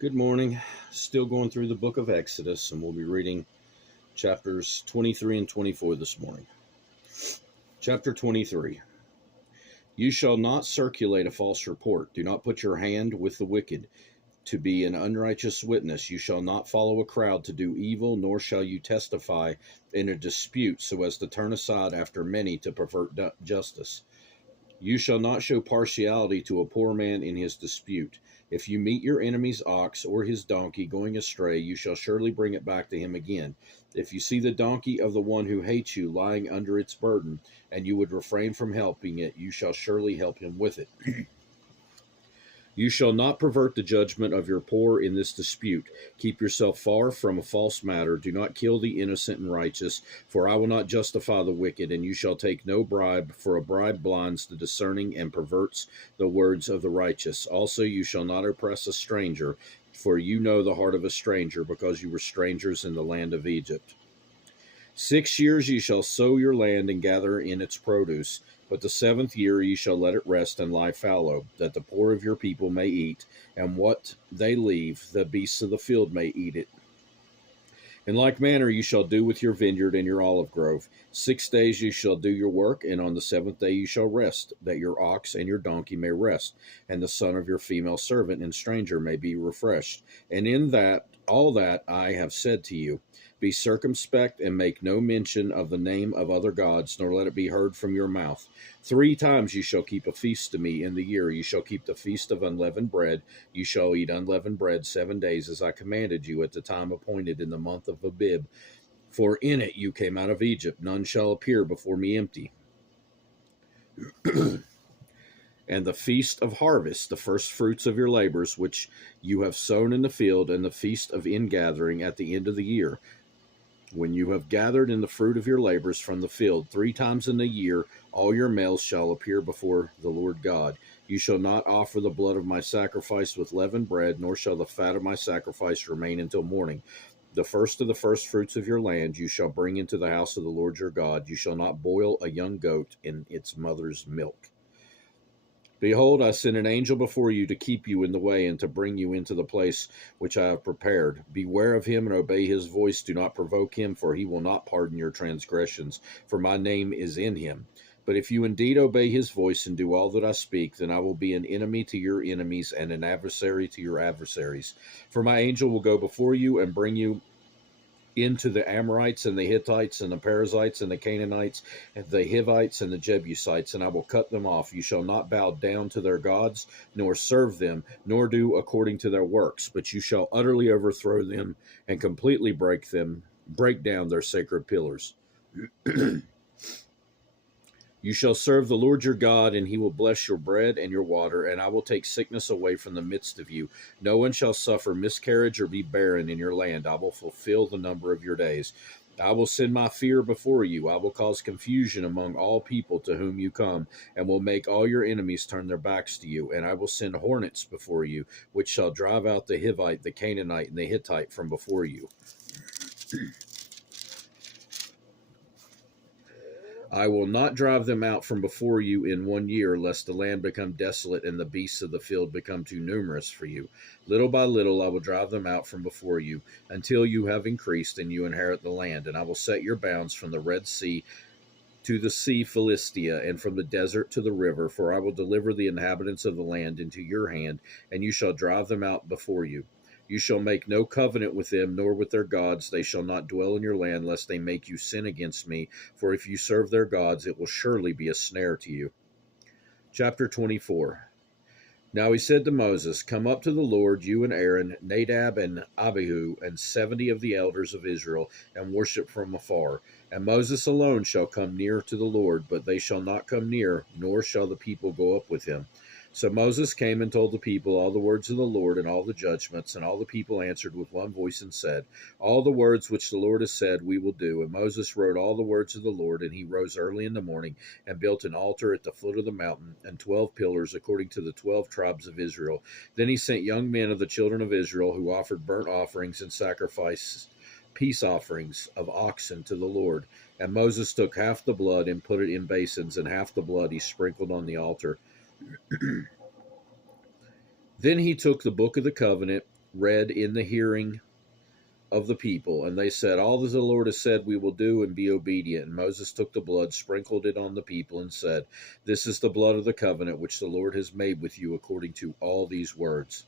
Good morning. Still going through the book of Exodus, and we'll be reading chapters 23 and 24 this morning. Chapter 23. You shall not circulate a false report. Do not put your hand with the wicked to be an unrighteous witness. You shall not follow a crowd to do evil, nor shall you testify in a dispute so as to turn aside after many to pervert justice. You shall not show partiality to a poor man in his dispute. If you meet your enemy's ox or his donkey going astray, you shall surely bring it back to him again. If you see the donkey of the one who hates you lying under its burden, and you would refrain from helping it, you shall surely help him with it. You shall not pervert the judgment of your poor in this dispute. Keep yourself far from a false matter. Do not kill the innocent and righteous, for I will not justify the wicked, and you shall take no bribe, for a bribe blinds the discerning and perverts the words of the righteous. Also, you shall not oppress a stranger, for you know the heart of a stranger, because you were strangers in the land of Egypt. 6 years ye shall sow your land and gather in its produce, but the 7th year ye shall let it rest and lie fallow, that the poor of your people may eat, and what they leave, the beasts of the field may eat it. In like manner you shall do with your vineyard and your olive grove. 6 days you shall do your work, and on the 7th day you shall rest, that your ox and your donkey may rest, and the son of your female servant and stranger may be refreshed. And in that all that I have said to you, be circumspect and make no mention of the name of other gods, nor let it be heard from your mouth. 3 times you shall keep a feast to me in the year. You shall keep the feast of unleavened bread. You shall eat unleavened bread 7 days, as I commanded you at the time appointed in the month of Abib. For in it you came out of Egypt. None shall appear before me empty. And the feast of harvest, the first fruits of your labors, which you have sown in the field, and the feast of ingathering at the end of the year, when you have gathered in the fruit of your labors from the field. 3 times in the year all your males shall appear before the Lord God. You shall not offer the blood of my sacrifice with leavened bread, nor shall the fat of my sacrifice remain until morning. The first of the first fruits of your land you shall bring into the house of the Lord your God. You shall not boil a young goat in its mother's milk. Behold, I send an angel before you to keep you in the way and to bring you into the place which I have prepared. Beware of him and obey his voice. Do not provoke him, for he will not pardon your transgressions, for my name is in him. But if you indeed obey his voice and do all that I speak, then I will be an enemy to your enemies and an adversary to your adversaries. For my angel will go before you and bring you into the Amorites and the Hittites and the Perizzites and the Canaanites and the Hivites and the Jebusites, and I will cut them off. You shall not bow down to their gods, nor serve them, nor do according to their works, but you shall utterly overthrow them and completely break down their sacred pillars. You shall serve the Lord your God, and he will bless your bread and your water, and I will take sickness away from the midst of you. No one shall suffer miscarriage or be barren in your land. I will fulfill the number of your days. I will send my fear before you. I will cause confusion among all people to whom you come, and will make all your enemies turn their backs to you. And I will send hornets before you, which shall drive out the Hivite, the Canaanite, and the Hittite from before you. I will not drive them out from before you in 1 year, lest the land become desolate and the beasts of the field become too numerous for you. Little by little I will drive them out from before you, until you have increased and you inherit the land. And I will set your bounds from the Red Sea to the sea Philistia, and from the desert to the river, for I will deliver the inhabitants of the land into your hand, and you shall drive them out before you. You shall make no covenant with them, nor with their gods. They shall not dwell in your land, lest they make you sin against me. For if you serve their gods, it will surely be a snare to you. Chapter 24. Now he said to Moses, Come up to the Lord, you and Aaron, Nadab and Abihu, and 70 of the elders of Israel, and worship from afar. And Moses alone shall come near to the Lord, but they shall not come near, nor shall the people go up with him. So Moses came and told the people all the words of the Lord and all the judgments, and all the people answered with one voice and said, All the words which the Lord has said we will do. And Moses wrote all the words of the Lord, and he rose early in the morning and built an altar at the foot of the mountain, and 12 pillars according to the 12 tribes of Israel. Then he sent young men of the children of Israel who offered burnt offerings and sacrifices, peace offerings of oxen to the Lord. And Moses took half the blood and put it in basins, and half the blood he sprinkled on the altar. Then he took the book of the covenant read in the hearing of the people, and they said, "All that the Lord has said we will do, and be obedient." And Moses took the blood, sprinkled it on the people, and said, "This is the blood of the covenant which the Lord has made with you according to all these words."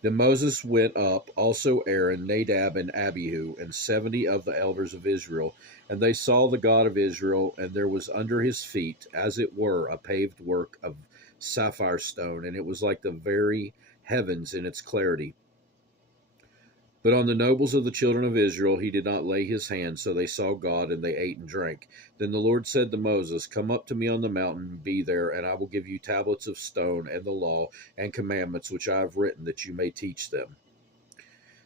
Then Moses went up, also Aaron, Nadab, and Abihu, and 70 of the elders of Israel. And they saw the God of Israel, and there was under his feet, as it were, a paved work of sapphire stone, and it was like the very heavens in its clarity. But on the nobles of the children of Israel he did not lay his hand, so they saw God, and they ate and drank. Then the Lord said to Moses, "Come up to me on the mountain, and be there, and I will give you tablets of stone, and the law and commandments which I have written, that you may teach them."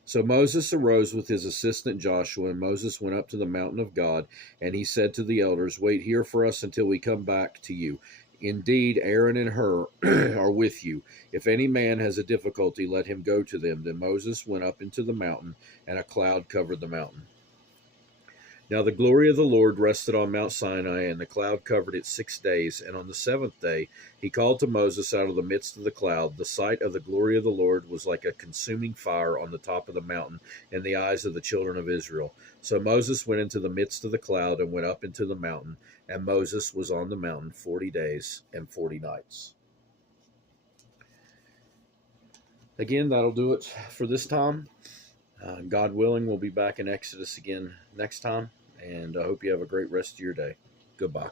So Moses arose with his assistant Joshua, and Moses went up to the mountain of God, and he said to the elders, "Wait here for us until we come back to you. Indeed, Aaron and Hur are with you. If any man has a difficulty, let him go to them." Then Moses went up into the mountain, and a cloud covered the mountain. Now the glory of the Lord rested on Mount Sinai, and the cloud covered it 6 days. And on the seventh day he called to Moses out of the midst of the cloud. The sight of the glory of the Lord was like a consuming fire on the top of the mountain in the eyes of the children of Israel. So Moses went into the midst of the cloud and went up into the mountain, and Moses was on the mountain 40 days and 40 nights. Again, that'll do it for this time. God willing, we'll be back in Exodus again next time, and I hope you have a great rest of your day. Goodbye.